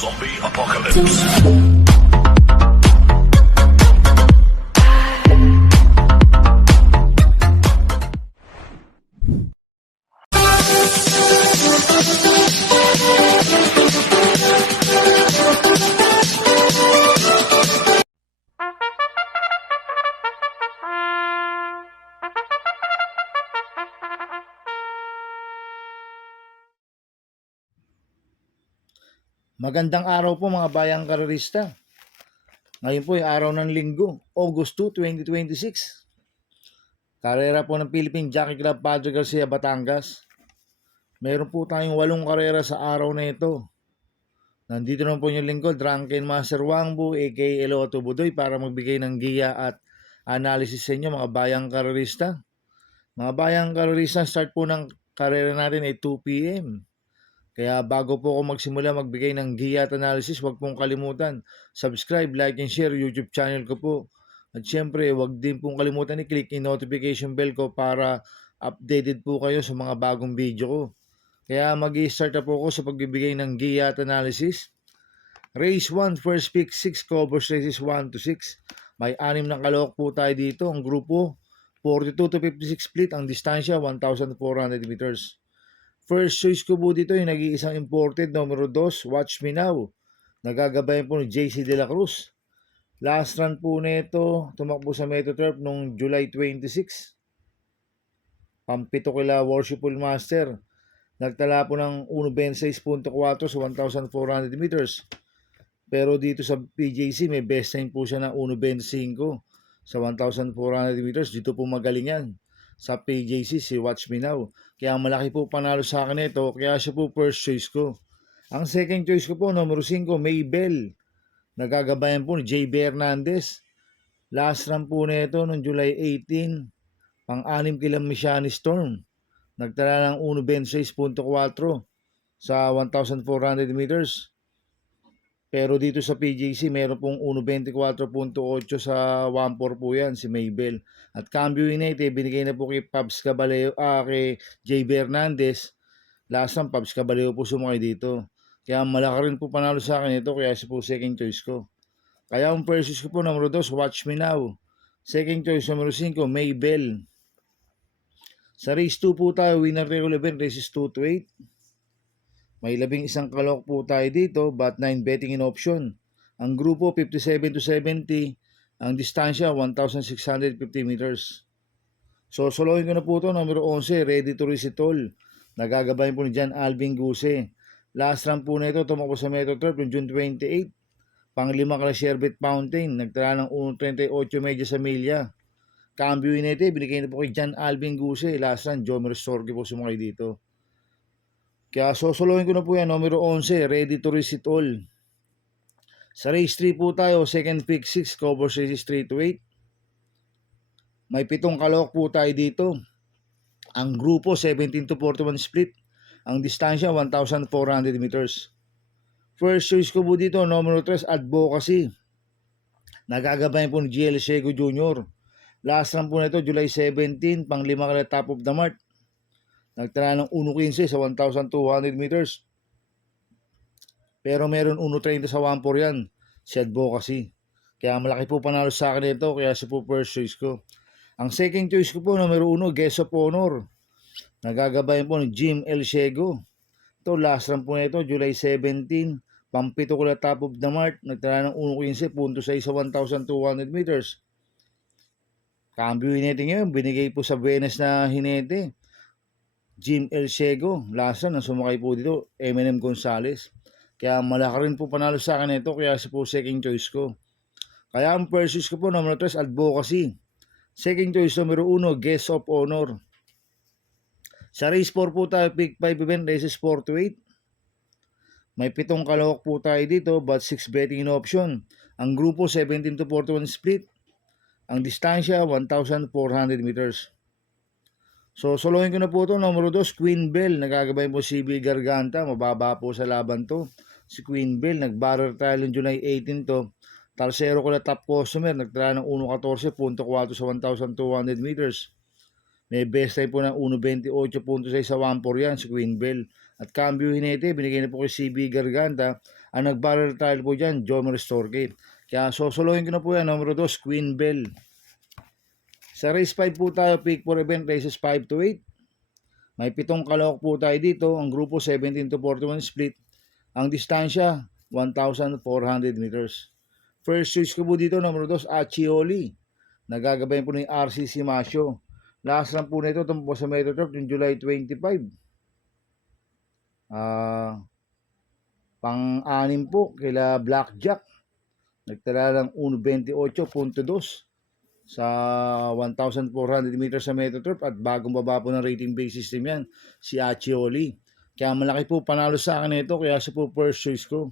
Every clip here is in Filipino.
Zombie Apocalypse. Magandang araw po mga bayang karerista. Ngayon po ay araw ng linggo, August 2, 2026. Karera po ng Philippine Jockey Club Padre Garcia, Batangas. Meron po tayong 8 karera sa araw na ito. Nandito naman po yung lingkod, Drunken Master Wangbu, aka Eloto Budoy, para magbigay ng giya at analysis sa inyo mga bayang karerista. Mga bayang karerista, start po ng karera natin ay 2 p.m. Kaya bago po ako magsimula magbigay ng giya at analysis, huwag pong kalimutan, subscribe, like, and share YouTube channel ko po. At syempre, huwag din pong kalimutan i-click yung notification bell ko para updated po kayo sa mga bagong video ko. Kaya mag-i-start na po ako sa pagbibigay ng giya at analysis. Race 1, first pick 6, covers races 1 to 6. May 6 na kalawak po tayo dito. Ang grupo, 42 to 56 split. Ang distansya, 1,400 meters. First choice ko po dito yung nag-iisang imported, numero 2, Watch Me Now. Nagagabayan po ni JC De La Cruz. Last run po nito, tumakbo sa Metro Turf noong July 26. Pampito kila Worshipful Master. Nagtala po ng 1.26.4 sa 1,400 meters. Pero dito sa PJC, may best time po siya na 1.25 sa 1,400 meters. Dito po magaling yan. Sa PJC, si Watch Me Now. Kaya malaki po panalo sa akin ito, kaya siya po first choice ko. Ang second choice ko po, numero 5, Maybell. Nagagabayan po ni JB Hernandez. Last run po nito noong July 18, pang-6 kila Mishani Storm. Nagtala ng 1.26.4 sa 1,400 meters. Pero dito sa PJC, meron pong 1.24.8 sa 1.4 po yan, si Maybell. At Cambio United, binigay na po kay Pabs Caballero, kay JB Hernandez. Last time, Pabs Caballero po sumakay dito. Kaya malaki rin po panalo sa akin ito, kaya siya po second choice ko. Kaya ang first choice ko po, numero 2, Watch Me Now. Second choice, numero 5, Maybell. Sa race 2 po tayo, winner regular event, races 2 to 8. May 11 kalawak po tayo dito, but 9 betting in option. Ang grupo 57 to 70, ang distansya 1,650 meters. So solohin ko na po ito, numero 11, Ready to Race It All. Nagagabayan po ni John Alvin Guse. Last run po na ito, tumakbo sa Metro Turf noong June 28. Pang-5 kala Sherbet Fountain, nagtala ng 1.38 medya sa milya. Cambio United, binigay na po kay John Alvin Guse. Last run, Jomer Sorge po sumakay dito. Kaya sosolohin ko na po yan, numero 11, Ready to Race It All. Sa race 3 po tayo, second pick 6, covers races 3 to 8. May 7 kalawak po tayo dito. Ang grupo, 17 to 41 split. Ang distansya, 1,400 meters. First choice ko po dito, numero 3, Advocacy. Nagagabayan po ni GL Shego Jr. Last run po na ito, July 17, pang 5 kala top of the mark. Nagtala ng 1.15 sa 1,200 meters. Pero meron 1.30 sa 1.4 yan, si Advocacy. Kaya malaki po panalo sa akin ito, kaya siya po first choice ko. Ang second choice ko po, numero 1, Guest of Honor. Nagagabayan po ni Jim El Shego. Ito, last run po na ito, July 17, pampito ko na top of the mark. Nagtala ng 1.15.6 sa 1,200 meters. Cambio Hinete ngayon, binigay po sa Buenas na Hinete. Jim El Shego, last run, ang sumakay po dito, Eminem Gonzalez. Kaya malaki rin po panalo sa akin ito, kaya siya po second choice ko. Kaya ang first choice ko po, numero 3, Advocacy. Second choice, numero 1, Guest of Honor. Sa race 4 po tayo, pick 5 event, races 4 to 8. May 7 kalawak po tayo dito, but 6 betting in option. Ang grupo, 17 to 41 split. Ang distansya, 1,400 meters. So, solohin ko na po ito, numero 2, Queen Bell. Nagagabay po si CB Garganta. Mababa po sa laban to. Si Queen Bell, nag-barrel trial ng July 18 to. Talsero ko na top customer. Nagtala ng 1.14.4 sa 1,200 meters. May best time po ng 1.28.6 sa 1.4 yan, si Queen Bell. At cambio hinete, binigay na po kay CB Garganta. Ang nag-barrel trial po dyan, Jomer Storke. Kaya sosolohin ko na po yan. Numero 2, Queen Bell. Sa race 5 po tayo, pick for event, races 5 to 8. May 7 kalahok po tayo dito. Ang grupo 17 to 41 split. Ang distansya, 1,400 meters. First choice ko po dito, numero 2, Achioli. Nagagabayan po ng RCC Masyo. Last run po nito, tumpo sa Metro Turf yung July 25. Pang-anim po, kila Blackjack. Nagtala ng 1.28.2 sa 1,400 meters sa Metro Turf at bagong baba po ng rating base system yan, si Achioli. Kaya malaki po panalo sa akin ito, kaya siya po first choice ko.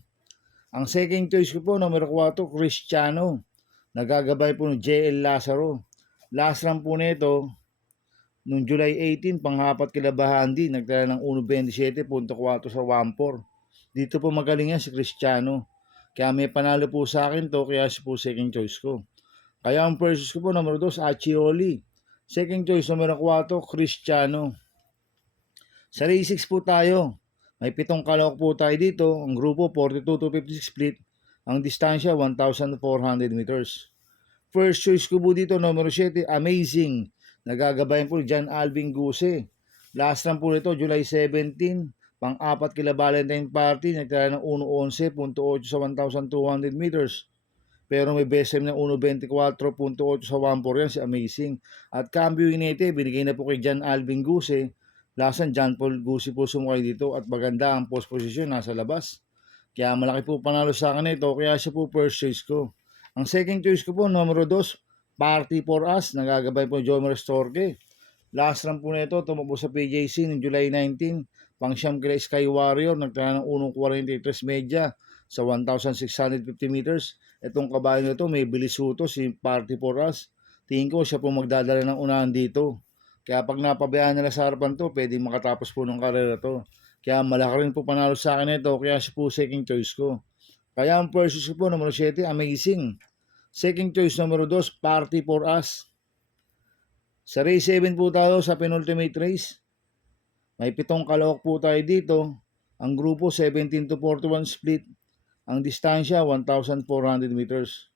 Ang second choice ko po, numero 4, Cristiano. Nagagabay po ng JL Lazaro. Last run po nito, noong July 18, panghapat kila Bahandi, nagtala ng 1.27.4 sa 1.4. Dito po magaling yan si Cristiano. Kaya may panalo po sa akin to, kaya siya po second choice ko. Kaya ang first choice ko po, numero 2, Achioli. Second choice, numero 4, Cristiano. Sa race 6 po tayo. May 7 kalahok po tayo dito. Ang grupo 42 to 56 split. Ang distansya 1,400 meters. First choice ko po dito, numero 7, Amazing. Nagagabayan po John Alvin Guse. Last run po nito, July 17. Pang-apat kila Valentine Party. Nagtala ng 1.11.8 sa 1,200 meters. Pero may best time ng 1.24.8 sa 1.4 yan si Amazing. At cambio inete, binigay na po kay John Alvin Guse. Lasan, John Paul Gusi po sumukay dito at maganda ang post position nasa labas. Kaya malaki po panalo sa akin ito, kaya siya po first choice ko. Ang second choice ko po, numero 2, Party for Us. Nagagabay po Jomer Storke. Last run po nito, tumakbo sa PJC noong July 19. Pang-siyam kila Sky Warrior, nagtala ng 1.43 media sa 1,650 meters. Itong kabayo na ito, may bilisuto si Party for Us. Tingin ko siya po magdadala ng unahan dito. Kaya pag napabayaan nila sa harapan to, pwedeng makatapos po ng karera to. Kaya malaki rin po panalo sa akin ito, kaya siya po second choice ko. Kaya ang first choice ko po, numero 7, Amazing. Second choice, numero 2, Party for Us. Sa race 7 po tayo sa penultimate race. May 7 kalahok po tayo dito. Ang grupo 17 to 41 split. Ang distansya 1,400 meters.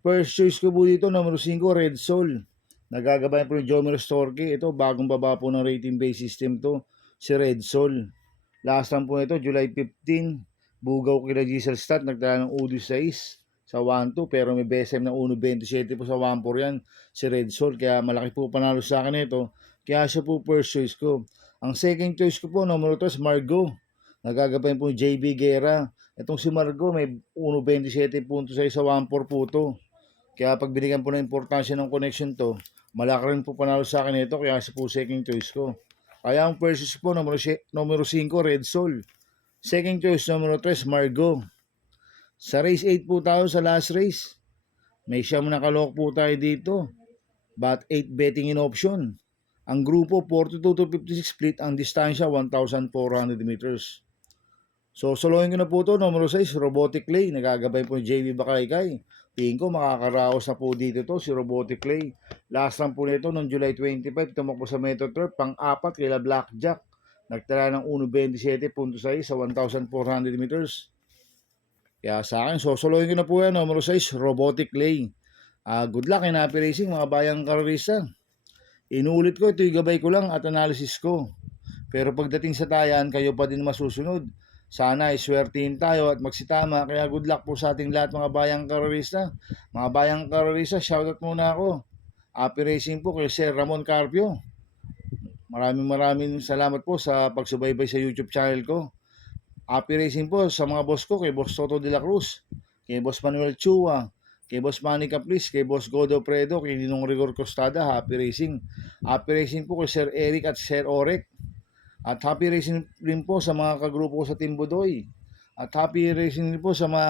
First choice ko po dito, numero 5, Red Soul. Nagagabayan po ni Jomer Storke. Ito, bagong baba po ng rating base system to, si Red Soul. Last time po ito, July 15. Bugaw kila Giselle Stat, nagtala ng Udo 6 sa 1-2. Pero may BSM na 1.27 po sa 1-4 yan, si Red Soul. Kaya malaki po panalo sa akin ito. Kaya siya po first choice ko. Ang second choice ko po, numero 3, Margo. Nagagabayan po ni JB Guerra. Itong si Margo, may 1.27.6 sa 1-4 po to. Kaya pag binigyan po ng importansya ng connection to, malaki rin po panalo sa akin ito, kaya siya po second choice ko. Kaya ang first choice po, numero 5, Red Soul. Second choice, numero 3, Margo. Sa race 8 po tayo, sa last race. May siyam na kalahok po tayo dito. But 8 betting in option. Ang grupo, 42 to 56 split. Ang distansya, 1,400 meters. So, solohin ko na po ito, numero 6, Robotic Clay. Nagagabay po ni JB Bakaykay. Tingin ko makakaraos na po dito to si Robotic Clay. Last run po nito noong July 25, tumakbo sa Metro Turf, pang-apat kila Blackjack. Nagtala ng 1.27.6 sa 1,400 meters. Kaya sa akin, sosolohin ko na po yan, numero 6, Robotic Clay. Good luck and happy racing mga bayang karorista. Inuulit ko, ito'y gabay ko lang at analysis ko. Pero pagdating sa tayan, kayo pa din masusunod. Sana iswertihin tayo at magsitama. Kaya good luck po sa ating lahat mga bayang karorista. Mga bayang karorista, shoutout muna ako. Happy racing po kay Sir Ramon Carpio. Maraming salamat po sa pagsubaybay sa YouTube channel ko. Happy racing po sa mga boss ko, kay Boss Toto de la Cruz, kay Boss Manuel Chua, kay Boss Manny Caplis, kay Boss Godo Predo, kay Ninong Rigor Costada. Happy racing. Happy racing po kay Sir Eric at Sir Orek. At happy racing rin po sa mga kagrupo ko sa Team Budoy. At happy racing rin po sa mga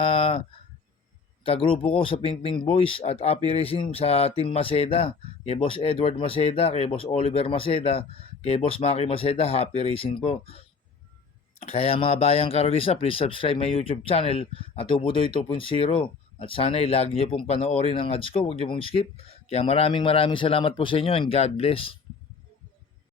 kagrupo ko sa Ping Ping Boys. At happy racing sa Team Maceda. Kay Boss Edward Maceda, kay Boss Oliver Maceda, kay Boss Maki Maceda. Happy racing po. Kaya mga bayang karorista, please subscribe my YouTube channel at Budoy 2.0. At sana'y lagi niyo pong panoorin ang ads ko. Huwag niyo pong skip. Kaya maraming salamat po sa inyo and God bless.